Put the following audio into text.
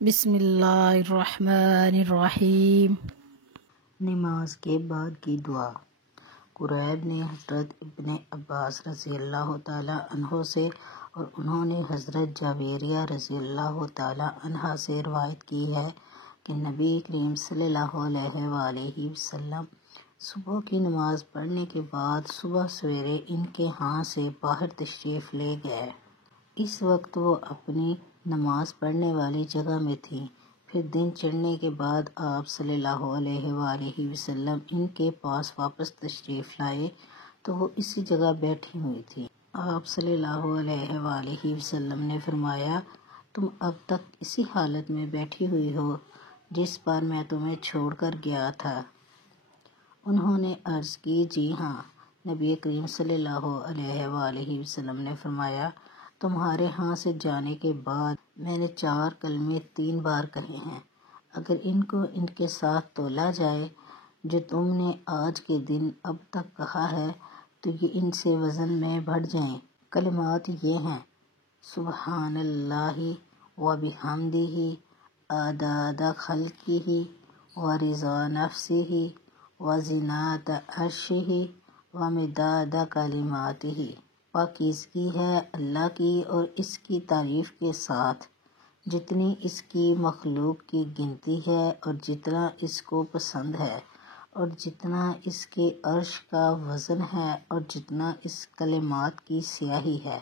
بسم اللہ الرحمن الرحیم۔ نماز کے بعد کی دعا۔ قریب نے حضرت ابن عباس رضی اللہ تعالیٰ عنہ سے اور انہوں نے حضرت جابریہ رضی اللہ تعالیٰ عنہ سے روایت کی ہے کہ نبی کریم صلی اللہ علیہ وآلہ وسلم صبح کی نماز پڑھنے کے بعد صبح سویرے ان کے ہاں سے باہر تشریف لے گئے۔ اس وقت وہ اپنی نماز پڑھنے والی جگہ میں تھیں۔ پھر دن چڑھنے کے بعد آپ صلی اللہ علیہ وآلہ وسلم ان کے پاس واپس تشریف لائے تو وہ اسی جگہ بیٹھی ہوئی تھی۔ آپ صلی اللہ علیہ وآلہ وسلم نے فرمایا، تم اب تک اسی حالت میں بیٹھی ہوئی ہو جس پر میں تمہیں چھوڑ کر گیا تھا؟ انہوں نے عرض کی، جی ہاں۔ نبی کریم صلی اللہ علیہ وآلہ وسلم نے فرمایا، تمہارے ہاں سے جانے کے بعد میں نے 4 کلمے 3 بار کہے ہیں، اگر ان کو ان کے ساتھ تولا جائے جو تم نے آج کے دن اب تک کہا ہے تو یہ ان سے وزن میں بڑھ جائیں۔ کلمات یہ ہیں: سبحان اللہ و بحمدہ عدد خلقہ و رضا نفسہ و زینت عرشہ و مداد کلماتہ۔ پاکیزگی ہے اللہ کی اور اس کی تعریف کے ساتھ، جتنی اس کی مخلوق کی گنتی ہے اور جتنا اس کو پسند ہے، اور جتنا اس کے عرش کا وزن ہے اور جتنا اس کلمات کی سیاہی ہے۔